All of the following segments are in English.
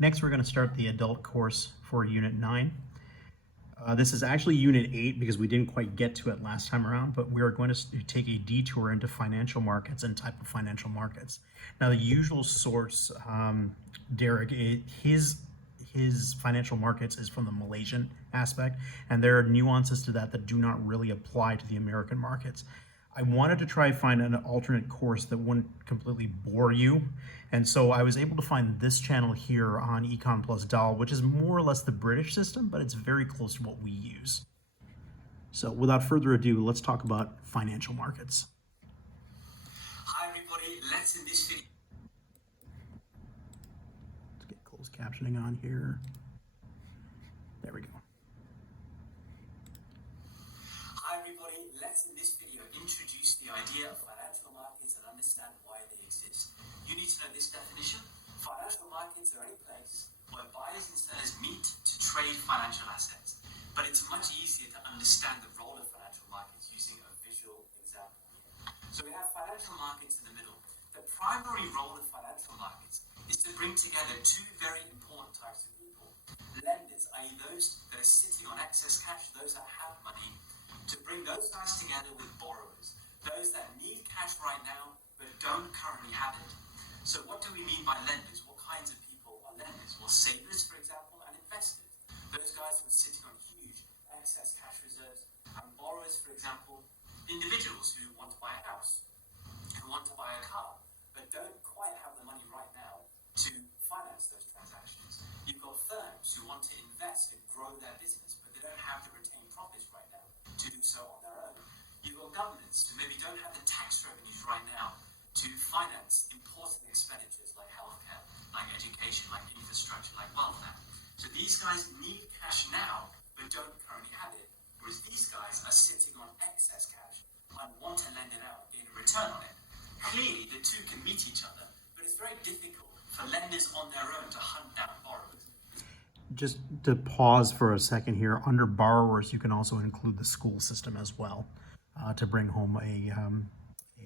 Next, we're going to start the adult course for Unit 9. This is actually Unit 8 because we didn't quite get to it last time around, but we are going to take a detour into financial markets and type of financial markets. Now, the usual source, Derek, his financial markets is from the Malaysian aspect, and there are nuances to that that do not really apply to the American markets. I wanted to try find an alternate course that wouldn't completely bore you. And so I was able to find this channel here on EconplusDal, which is more or less the British system, but it's very close to what we use. So without further ado, let's talk about financial markets. Hi everybody, let's in this video. Let's get closed captioning on here. There we go. Hi everybody, let's in this video introduce the idea of financial markets and understand why they exist. You need to know this definition. Financial markets are any place where buyers and sellers meet to trade financial assets. But it's much easier to understand the role of financial markets using a visual example. So we have financial markets in the middle. The primary role of financial markets is to bring together two very important types of people. Lenders, i.e. those that are sitting on excess cash, those that have money, to bring those guys together with borrowers, those that need cash right now but don't currently have it. So what do we mean by lenders? What kinds of people are lenders? Well, savers, for example, and investors. Those guys who are sitting on huge excess cash reserves. And borrowers, for example, individuals who want to buy a house, who want to buy a car, but don't quite have the money right now to finance those transactions. You've got firms who want to invest and grow their business, but they don't have the retained profits right now to do so on their own. You've got governments who maybe don't have the tax revenues right now to finance important expenditures like healthcare, like education, like infrastructure, like welfare. So these guys need cash now, but don't currently have it, whereas these guys are sitting on excess cash and want to lend it out in return on it. Clearly, the two can meet each other, but it's very difficult for lenders on their own to hunt down borrowers. Just to pause for a second here, under borrowers, you can also include the school system as well, to bring home a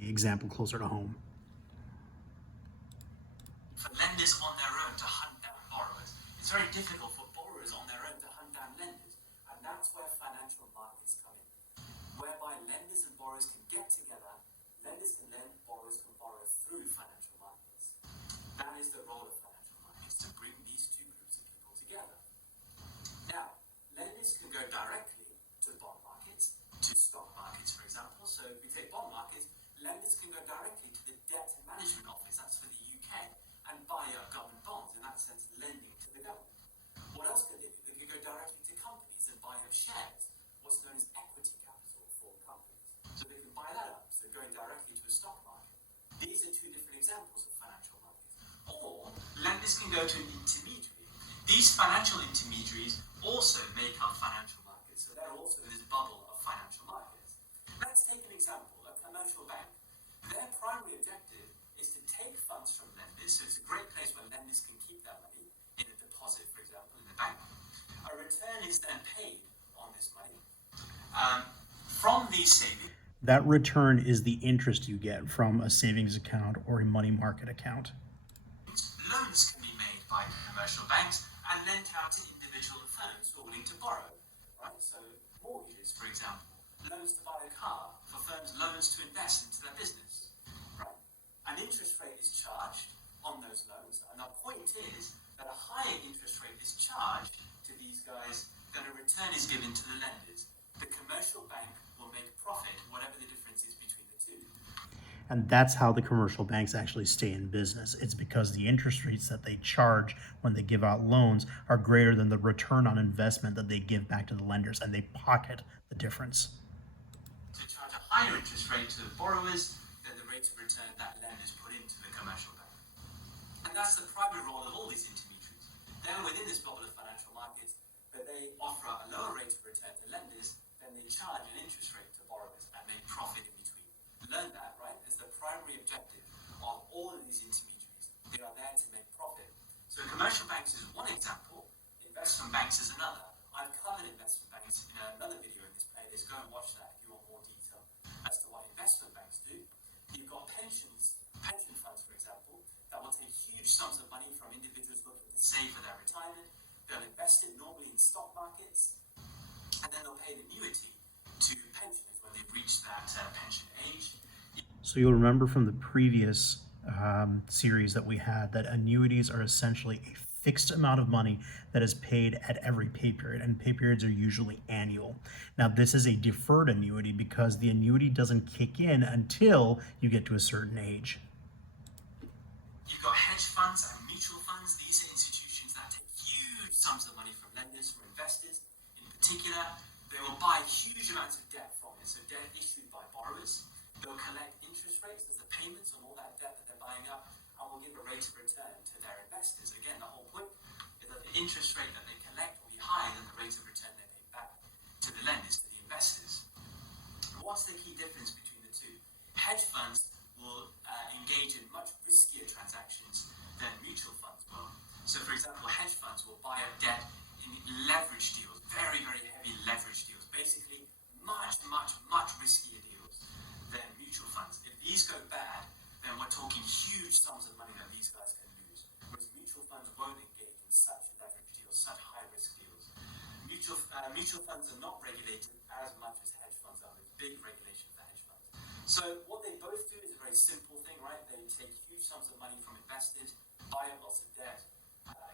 example closer to home. For lenders on their own to hunt down borrowers, it's very difficult for borrowers on their own to hunt down lenders, and that's where financial markets come in, whereby lenders and borrowers can get together, lenders can lend, borrowers can borrow through financial markets. That is the role of financial markets, to bring these two groups of people together. Now, lenders can go directly to bond markets, to stock markets, for example. So if we take bond markets, lenders can go directly to the debt management office, that's for the UK, and buy up government bonds, in that sense, lending to the government. What else could they do? They could go directly to companies and buy up shares, what's known as equity capital for companies. So they can buy that up, so going directly to a stock market. These are two different examples of financial markets. Or lenders can go to an intermediary. These financial intermediaries also make up financial markets, so they're also in this bubble of financial markets. Let's take an example, a commercial bank. Their primary objective is to take funds from lenders, so it's a great place where lenders can keep their money in a deposit, for example, in the bank. A return is then paid on this money from these savings. That return is the interest you get from a savings account or a money market account. Loans can be made by commercial banks and lent out to individual firms who are willing to borrow, right? So mortgages, for example, loans to buy a car, for firms, loans to invest into their business, right? An interest rate is charged on those loans, and the point is that a higher interest rate is charged to these guys than a return is given to the lenders. The commercial bank will make profit, whatever the difference is between the two. And that's how the commercial banks actually stay in business. It's because the interest rates that they charge when they give out loans are greater than the return on investment that they give back to the lenders, and they pocket the difference. To charge a higher interest rate to the borrowers than the rate of return that lenders put into the commercial bank. And that's the primary role of all these intermediaries. They're within this bubble of financial markets, but they offer a lower rate of return to lenders than they charge an interest rate to borrowers and make profit in between. Learn that, right? As the primary objective of all of these intermediaries. They are there to make profit. So commercial banks is one example, investment banks is another. I've covered investment banks in another video in this playlist. Go and watch that if you want more detail as to what investment banks do. You've got pension funds, for example, that will take huge sums of money from individuals looking to save for their retirement. They'll invest it normally in stock markets, and then they'll pay an annuity to pensioners when they've reached that pension age. So you'll remember from the previous series that we had that annuities are essentially a fixed amount of money that is paid at every pay period, and pay periods are usually annual. Now, this is a deferred annuity because the annuity doesn't kick in until you get to a certain age. You've got hedge funds and mutual funds. These are institutions that take huge sums of money from lenders, from investors. In particular, they will buy huge amounts of debt from it, so debt issued by borrowers. They'll collect interest rates as the payments on all that debt that they're buying up, and will give a rate of return to their investors. Again, the whole point is that the interest rate that they collect will be higher than the rate of return they pay back to the lenders, to the investors. What's the key difference between the two? Hedge funds will engage in much riskier transactions than mutual funds will. So, for example, hedge funds will buy up debt in leverage deals, very, very heavy leverage deals, basically much riskier deals than mutual funds. If these go bad, then we're talking huge sums of money that these guys can lose. Whereas mutual funds won't engage in such leverage deals, such high-risk deals. Mutual funds are not regulated as much as hedge funds are, with big regulation for hedge funds. So what they both do is a very simple thing, right? They take huge sums of money from investors, buy up lots of debt,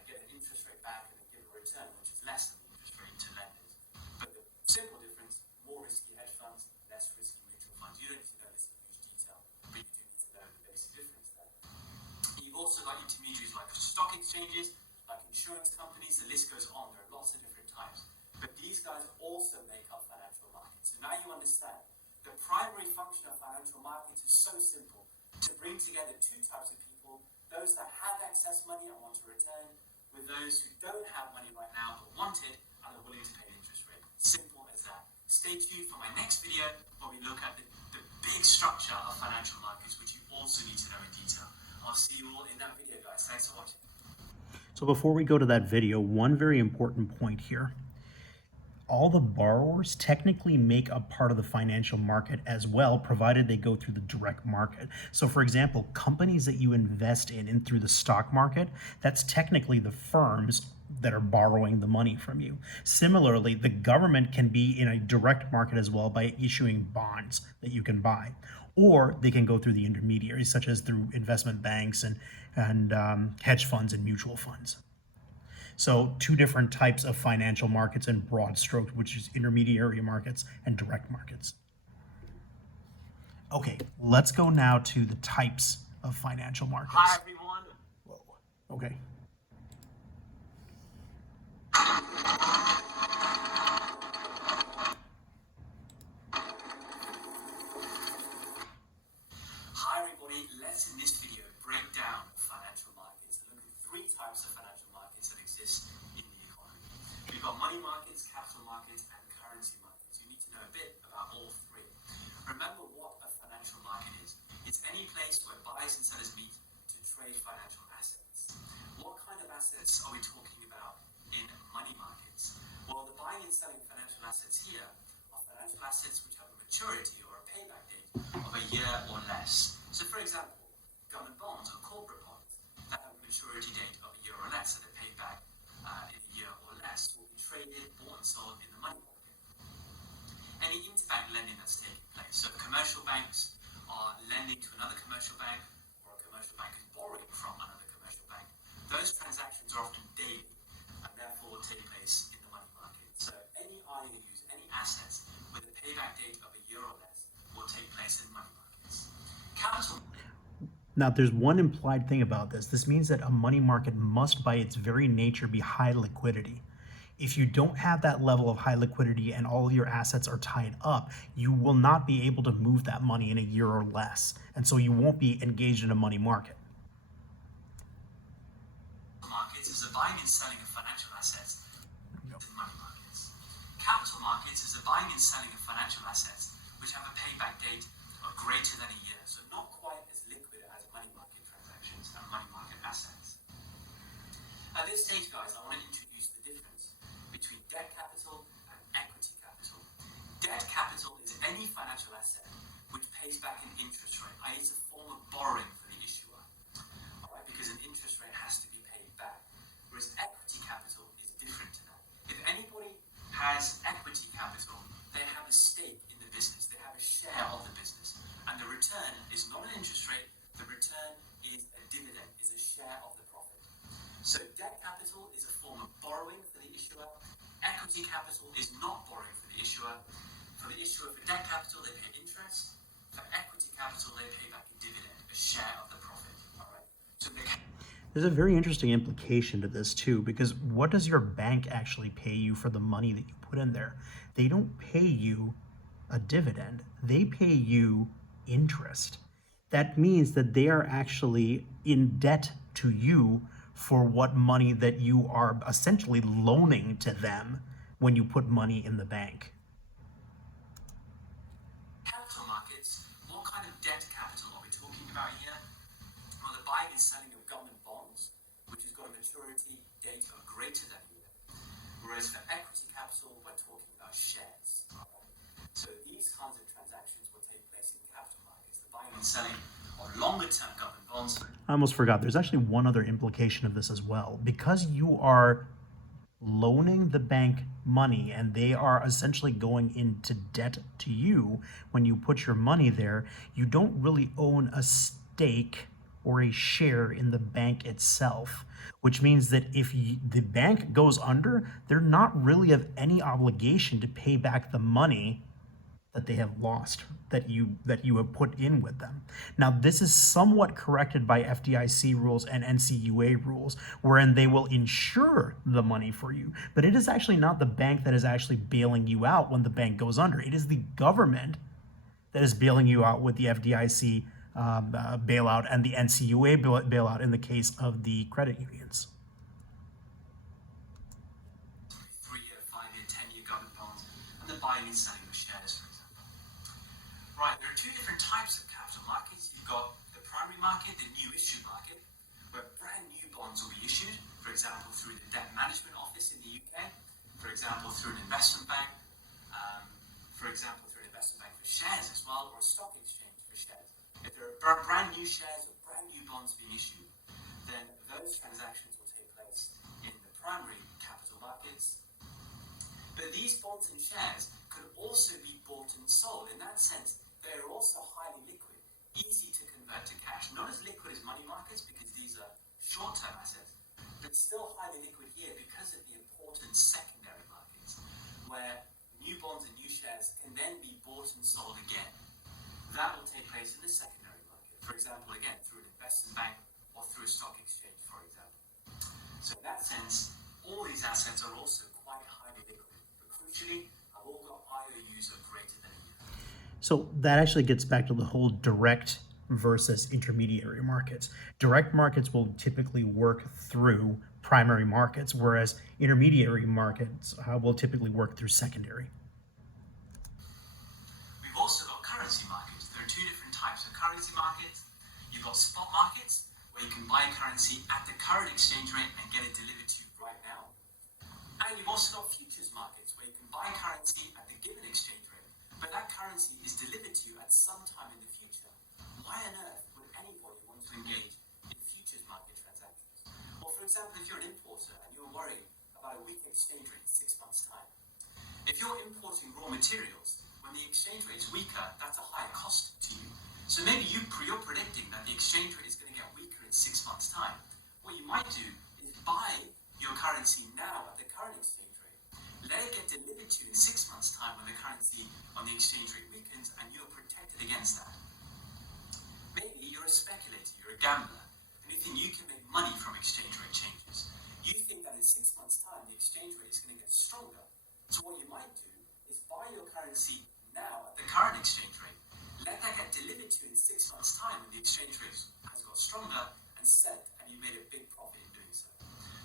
get an interest rate back, and then give a return, which is less than the interest rate to lenders. But the simple difference, more risky hedge funds, less risky mutual funds. You don't need to know this in huge detail, but you do need to know the basic difference there. You've also got intermediaries like stock exchanges, like insurance companies, the list goes on. There are lots of different types. But these guys also make up financial markets. So now you understand the primary function of financial markets is so simple: to bring together two types of people, those that have excess money and want to return, with those who don't have money right now but want it and are willing to pay an interest rate. Simple as that. Stay tuned for my next video where we look at the big structure of financial markets, which you also need to know in detail. I'll see you all in that video, guys. Thanks for watching. So before we go to that video, one very important point here. All the borrowers technically make up part of the financial market as well, provided they go through the direct market. So for example, companies that you invest in through the stock market, that's technically the firms that are borrowing the money from you. Similarly, the government can be in a direct market as well by issuing bonds that you can buy. Or they can go through the intermediaries, such as through investment banks and hedge funds and mutual funds. So two different types of financial markets in broad strokes, which is intermediary markets and direct markets. Okay, let's go now to the types of financial markets. Hi, everyone. Whoa. Okay. Hi, everybody. Let's in this video break down financial markets and look at three types of financial markets that exist in the economy. We've got money markets, capital markets, and currency markets. You need to know a bit about all three. Remember what a financial market is. It's any place where buyers and sellers meet to trade financial assets. What kind of assets are we talking about in money markets? Well, the buying and selling financial assets here are financial assets which have a maturity or a payback date of a year or less. So, for example, government bonds or corporate bonds that have a maturity date of a year or less, so they're paid back in a year or less, will be traded, bought and sold in the money market. Any interbank lending that's taking place, so commercial banks are lending to another commercial bank, or a commercial bank is borrowing from another commercial bank, those transactions are often daily and therefore will take place in the money market. So any IOUs, any assets with a payback date of a year or less will take place in money markets. Capital. Now, there's one implied thing about this. This means that a money market must, by its very nature, be high liquidity. If you don't have that level of high liquidity and all your assets are tied up, you will not be able to move that money in a year or less. And so you won't be engaged in a money market. Markets is the buying and selling of financial assets in money markets. Capital markets is the buying and selling of financial assets which have a payback date of greater than a year, so not quite as liquid as money market transactions and money market assets. At this stage, guys, I want to introduce the difference between debt capital and equity capital. Debt capital is any financial asset which pays back an interest rate, i.e. it's a form of borrowing for the issuer. Alright, because an interest rate has to be paid back. Whereas equity capital is not borrowing for the issuer. For the issuer, for debt capital, they pay interest. For equity capital, they pay back a dividend, a share of the profit. All right. So there's a very interesting implication to this too, because what does your bank actually pay you for the money that you put in there? They don't pay you a dividend, they pay you interest. That means that they are actually in debt to you for what money that you are essentially loaning to them when you put money in the bank. capital markets, what kind of debt capital are we talking about here? Well, the buying and selling of government bonds, which has got a maturity date of greater than a year. Whereas for equity capital, we're talking about shares. So these kinds of transactions will take place in capital markets, the buying and selling of longer term government bonds. I almost forgot, there's actually one other implication of this as well. Because you are loaning the bank money and they are essentially going into debt to you when you put your money there, you don't really own a stake or a share in the bank itself, which means that if the bank goes under, they're not really of any obligation to pay back the money that they have lost, that you have put in with them. Now, this is somewhat corrected by FDIC rules and NCUA rules, wherein they will insure the money for you, but it is actually not the bank that is actually bailing you out when the bank goes under. It is the government that is bailing you out with the FDIC bailout and the NCUA bailout in the case of the credit unions. 3-year, 5-year, 10-year government bonds, and the buying and selling of shares, for example. Right, there are two different types of capital markets. You've got the primary market, the new issue market, where brand new bonds will be issued, for example, through the Debt Management Office in the UK, for example, through an investment bank, for example, through an investment bank for shares as well, or a stock exchange for shares. If there are brand new shares or brand new bonds being issued, then those transactions will take place in the primary capital markets. But these bonds and shares could also be bought and sold. In that sense, they are also highly liquid, easy to convert to cash. Not as liquid as money markets because these are short-term assets, but still highly liquid here because of the important secondary markets, where new bonds and new shares can then be bought and sold again. That will take place in the secondary market, for example, again, through an investment bank or through a stock exchange, for example. So in that sense, all these assets are also quite highly liquid, but crucially, have all got IOUs of greater than a year. So that actually gets back to the whole direct versus intermediary markets. Direct markets will typically work through primary markets, whereas intermediary markets will typically work through secondary. We've also got currency markets. There are two different types of currency markets. You've got spot markets, where you can buy currency at the current exchange rate and get it delivered to you right now. And you've also got futures markets, where you can buy currency at the given exchange rate, but that currency is delivered to you at some time in the future. Why on earth would anybody want to engage in futures market transactions? Well, for example, if you're an importer and you're worried about a weak exchange rate in 6 months' time, if you're importing raw materials, when the exchange rate is weaker, that's a higher cost to you. So maybe you're predicting that the exchange rate is going to get weaker in 6 months' time. What you might do is buy your currency now at the current exchange rate. Let it get delivered to you in 6 months' time when the currency on the exchange rate weakens, and you're protected against that. Maybe you're a speculator, you're a gambler, and you think you can make money from exchange rate changes. You think that in 6 months' time the exchange rate is going to get stronger. So what you might do is buy your currency now at the current exchange rate. Let that get delivered to you in 6 months' time when the exchange rate has got stronger, and sell it, and you made a big profit in doing so.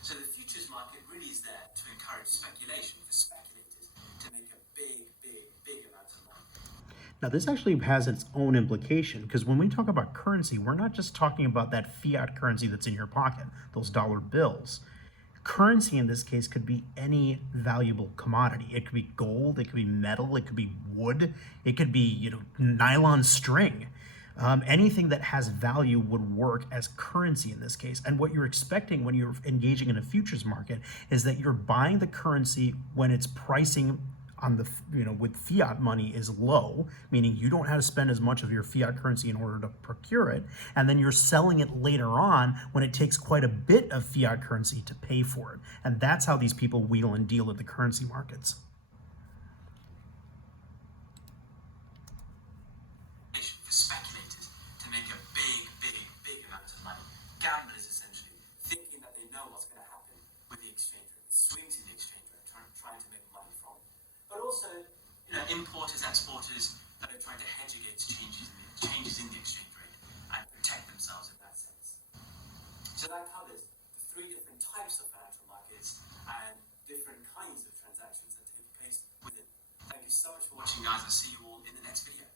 So the futures market really is there to encourage speculation for speculators to make a big amount of money. Now, this actually has its own implication, because when we talk about currency, we're not just talking about that fiat currency that's in your pocket, those dollar bills. Currency in this case could be any valuable commodity. It could be gold, it could be metal, it could be wood, it could be, nylon string. Anything that has value would work as currency in this case. And what you're expecting when you're engaging in a futures market is that you're buying the currency when it's pricing on the, with fiat money is low, meaning you don't have to spend as much of your fiat currency in order to procure it, and then you're selling it later on when it takes quite a bit of fiat currency to pay for it. And that's how these people wheel and deal at the currency markets. For speculators to make a big amount of money. Gamblers, essentially, thinking that they know what's going to happen with the exchange rate, the swings in the exchange rate, trying to make money from. But also, importers, exporters that are trying to hedge against changes in the exchange rate and protect themselves in that sense. So that covers the three different types of financial markets and different kinds of transactions that take place within. Thank you so much for watching, guys. I'll see you all in the next video.